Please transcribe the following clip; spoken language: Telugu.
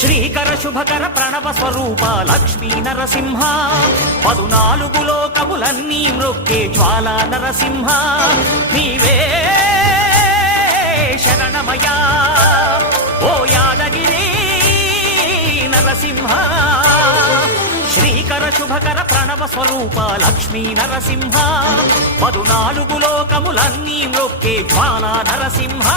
శ్రీకర శుభకర ప్రణవ స్వరూప లక్ష్మీ నరసింహ 14 లోకములన్నీ మ్రొక్కే జ్వాలా నరసింహ నీవే శరణమయా ఓ యాదగిరి నరసింహ శ్రీకర శుభకర ప్రణవ స్వరూప లక్ష్మీ నరసింహ 14 లోకములన్నీ మ్రొక్కే జ్వాలా నరసింహ